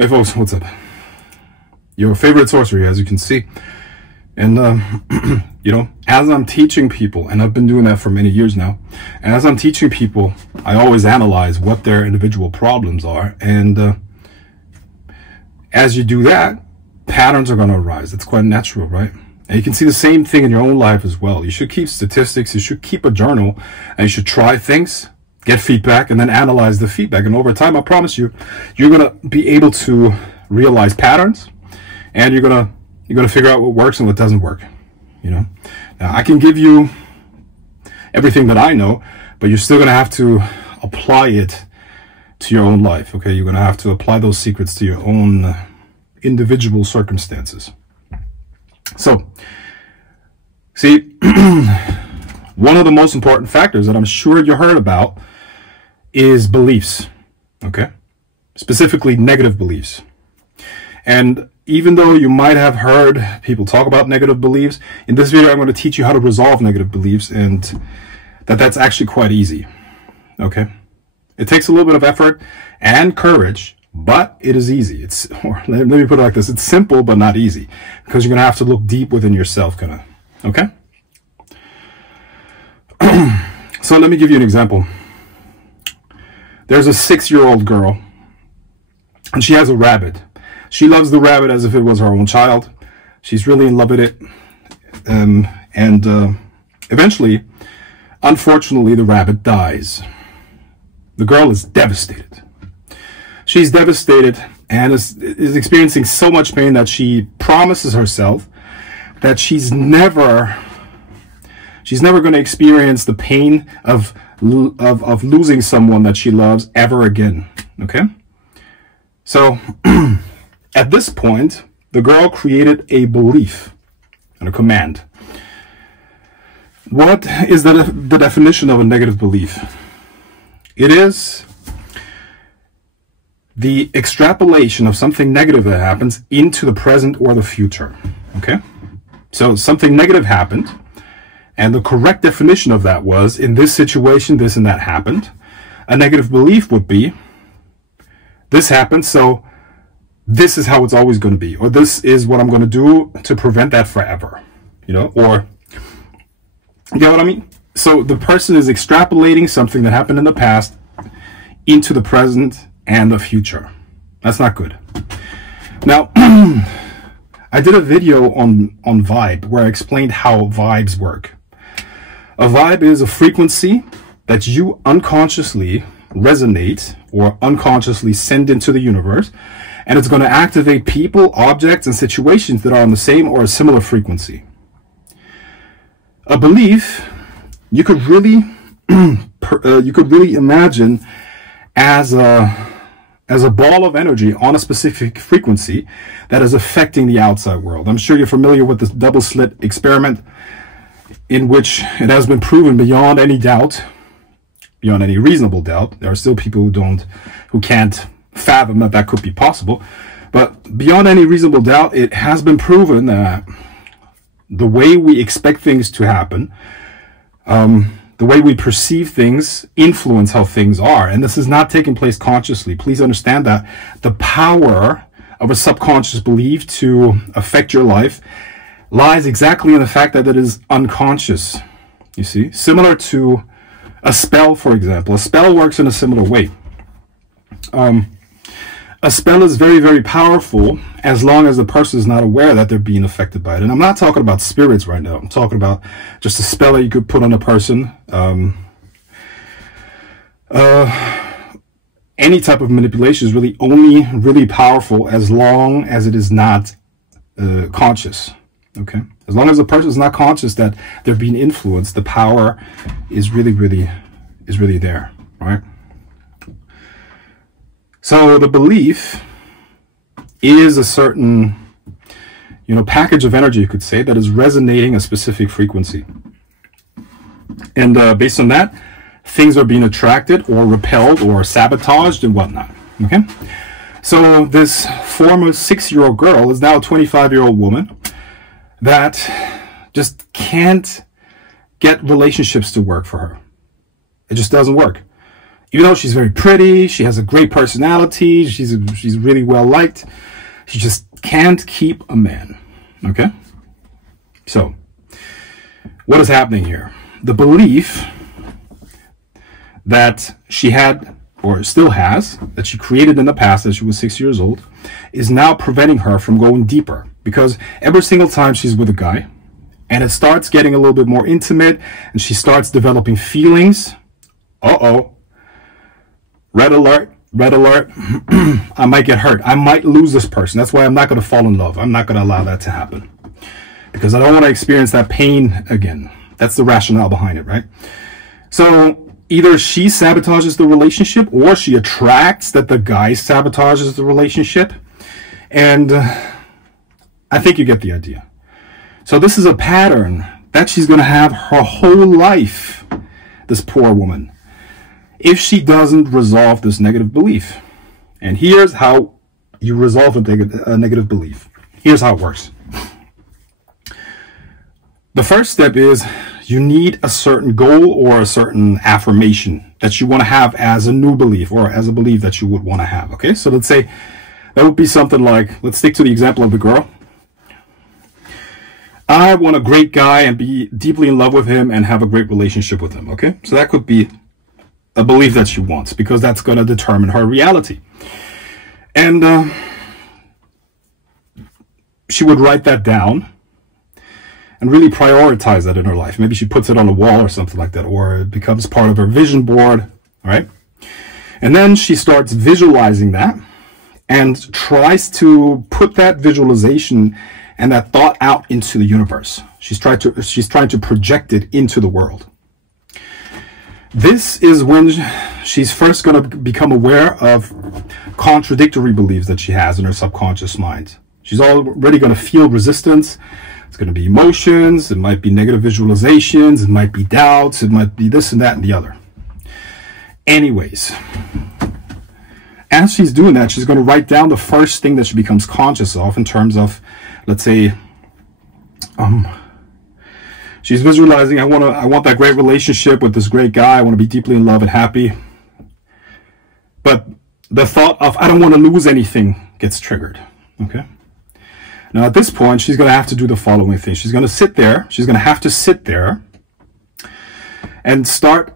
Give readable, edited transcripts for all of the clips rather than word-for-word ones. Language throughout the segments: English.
Hey folks, what's up? Your favorite sorcerer, as you can see. And, you know, as I'm teaching people, and I've been doing that for many years now, and as I'm teaching people, I always analyze what their individual problems are. And as you do that, patterns are going to arise. That's quite natural, right? And you can see the same thing in your own life as well. You should keep statistics, you should keep a journal, and you should try things, get feedback, and then analyze the feedback. And over time, I promise you, you're going to be able to realize patterns, and you're going to figure out what works and what doesn't work. You know, now I can give you everything that I know, but you're still going to have to apply it to your own life. Okay, you're going to have to apply those secrets to your own individual circumstances. So, see, one of the most important factors that I'm sure you heard about is beliefs. Okay, specifically negative beliefs. And even though you might have heard people talk about negative beliefs, in this video I'm going to teach you how to resolve negative beliefs, and that's actually quite easy. Okay, it takes a little bit of effort and courage, but it is easy. Or let me put it like this: it's simple but not easy, because you're going to have to look deep within yourself, kind of. Okay. So let me give you an example. There's a 6-year-old girl, and she has a rabbit. She loves the rabbit as if it was her own child. She's really in love with it. Eventually, unfortunately, the rabbit dies. The girl is devastated. She's devastated and is experiencing so much pain that she promises herself that she's never going to experience the pain of losing someone that she loves ever again. Okay? So, at this point, the girl created a belief and a command. What is the definition of a negative belief? It is the extrapolation of something negative that happens into the present or the future. Okay? So something negative happened, and the correct definition of that was, in this situation, this and that happened. A negative belief would be, this happened, so this is how it's always going to be, or this is what I'm going to do to prevent that forever, you know, or, you know what I mean? So the person is extrapolating something that happened in the past into the present and the future. That's not good. Now, I did a video on vibe where I explained how vibes work. A vibe is a frequency that you unconsciously resonate or unconsciously send into the universe, and it's going to activate people, objects, and situations that are on the same or a similar frequency. A belief you could really imagine as a ball of energy on a specific frequency that is affecting the outside world. I'm sure you're familiar with this double slit experiment, in which it has been proven beyond any doubt, beyond any reasonable doubt. There are still people who can't fathom that could be possible, but beyond any reasonable doubt, it has been proven that the way we expect things to happen, the way we perceive things, influence how things are. And this is not taking place consciously. Please understand that the power of a subconscious belief to affect your life lies exactly in the fact that it is unconscious. You see, similar to a spell, for example. A spell works in a similar way. A spell is very, very powerful as long as the person is not aware that they're being affected by it. And I'm not talking about spirits right now. I'm talking about just a spell that you could put on a person. Any type of manipulation is really only really powerful as long as it is not conscious. Okay, as long as the person is not conscious that they're being influenced, the power is really there, right? So the belief is a certain, you know, package of energy, you could say, that is resonating a specific frequency, and based on that, things are being attracted or repelled or sabotaged and whatnot. Okay, so this former 6-year-old girl is now a 25-year-old woman that just can't get relationships to work for her. It just doesn't work. Even though she's very pretty, she has a great personality, she's really well liked, she just can't keep a man. Okay? So, what is happening here? The belief that she had, or still has, that she created in the past as she was 6 years old, is now preventing her from going deeper. Because every single time she's with a guy, and it starts getting a little bit more intimate, and she starts developing feelings, red alert, red alert, I might get hurt. I might lose this person. That's why I'm not going to fall in love. I'm not going to allow that to happen. Because I don't want to experience that pain again. That's the rationale behind it, right? So either she sabotages the relationship, or she attracts that the guy sabotages the relationship. And I think you get the idea. So this is a pattern that she's going to have her whole life, this poor woman, if she doesn't resolve this negative belief. And here's how you resolve a negative belief. Here's how it works. The first step is you need a certain goal or a certain affirmation that you want to have as a new belief, or as a belief that you would want to have. Okay, so let's say that would be something like, let's stick to the example of the girl. I want a great guy and be deeply in love with him and have a great relationship with him. Okay, so that could be a belief that she wants, because that's going to determine her reality. And she would write that down and really prioritize that in her life. Maybe she puts it on a wall or something like that, or it becomes part of her vision board, all right? And then she starts visualizing that and tries to put that visualization and that thought out into the universe. She's trying to project it into the world. This is when she's first going to become aware of contradictory beliefs that she has in her subconscious mind. She's already going to feel resistance. It's going to be emotions. It might be negative visualizations. It might be doubts. It might be this and that and the other. Anyways, as she's doing that, she's going to write down the first thing that she becomes conscious of in terms of, let's say, she's visualizing, I want that great relationship with this great guy. I want to be deeply in love and happy. But the thought of, I don't want to lose anything, gets triggered. Okay. Now at this point, she's going to have to do the following thing. She's going to sit there. She's going to have to sit there and start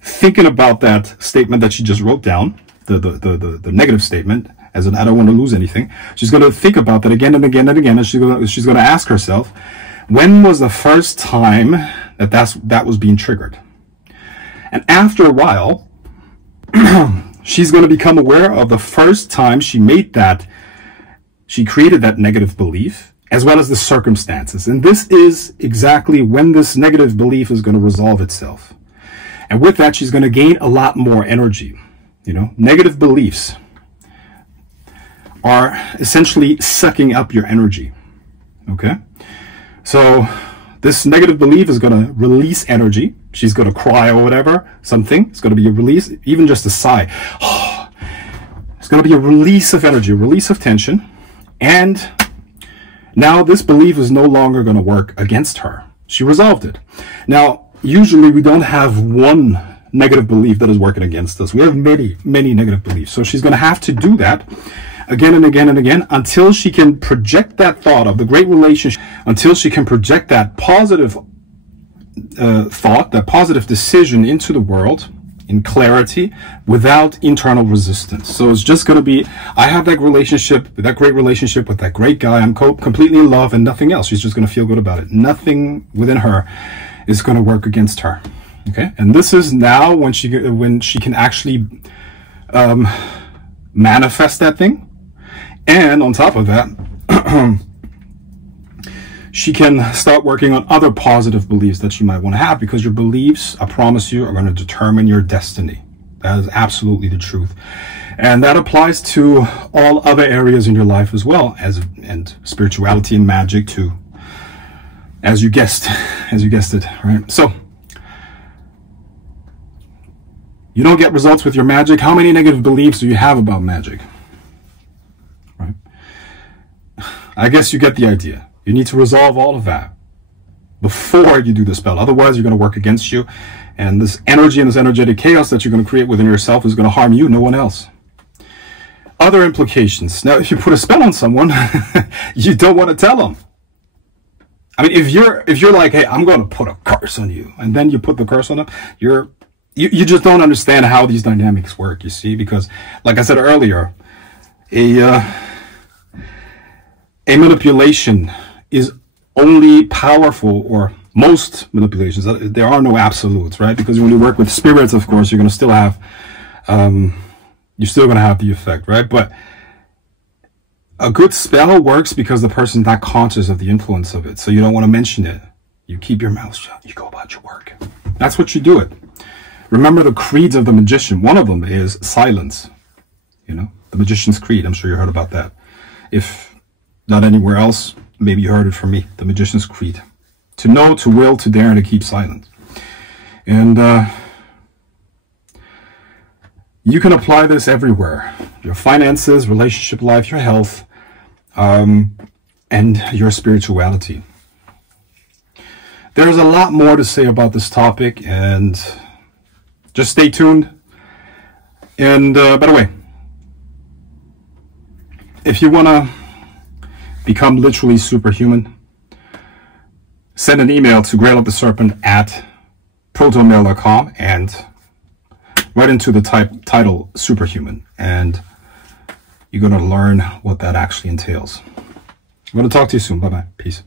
thinking about that statement that she just wrote down, the negative statement, as in, I don't want to lose anything. She's going to think about that again and again and again, and she's going to ask herself, when was the first time that was being triggered? And after a while, she's going to become aware of the first time she created that negative belief, as well as the circumstances. And this is exactly when this negative belief is going to resolve itself. And with that, she's going to gain a lot more energy. You know, negative beliefs are essentially sucking up your energy. Okay? So this negative belief is going to release energy. She's going to cry or whatever, something. It's going to be a release, even just a sigh. It's going to be a release of energy, a release of tension. And now this belief is no longer going to work against her. She resolved it. Now, usually we don't have one negative belief that is working against us. We have many, many negative beliefs. So she's going to have to do that again and again and again until she can project that thought of the great relationship, until she can project that positive thought, that positive decision into the world in clarity without internal resistance. So it's just going to be, I have that relationship, that great relationship with that great guy. I'm completely in love and nothing else. She's just going to feel good about it. Nothing within her is going to work against her. Okay. And this is now when she can actually manifest that thing. And on top of that, she can start working on other positive beliefs that she might want to have, because your beliefs, I promise you, are going to determine your destiny. That is absolutely the truth. And that applies to all other areas in your life as well, and spirituality and magic too, as you guessed it, right? So you don't get results with your magic. How many negative beliefs do you have about magic? Right? I guess you get the idea. You need to resolve all of that before you do the spell. Otherwise, you're going to work against you. And this energy and this energetic chaos that you're going to create within yourself is going to harm you, no one else. Other implications. Now, if you put a spell on someone, you don't want to tell them. I mean, if you're like, hey, I'm going to put a curse on you, and then you put the curse on them, you just don't understand how these dynamics work, you see? Because, like I said earlier, a manipulation is only powerful, or most manipulations, there are no absolutes, right? Because when you work with spirits, of course, you're going to still have, you're still going to have the effect, right? But a good spell works because the person's not conscious of the influence of it. So you don't want to mention it. You keep your mouth shut. You go about your work. That's what you do it. Remember the creeds of the magician. One of them is silence. You know, the magician's creed. I'm sure you heard about that. If not anywhere else, maybe you heard it from me. The magician's creed. To know, to will, to dare, and to keep silent. And you can apply this everywhere. Your finances, relationship life, your health, and your spirituality. There's a lot more to say about this topic, and just stay tuned. And by the way, if you want to become literally superhuman, send an email to grailoftheserpent@protonmail.com and right into the title Superhuman, and you're going to learn what that actually entails. I'm going to talk to you soon. Bye-bye. Peace.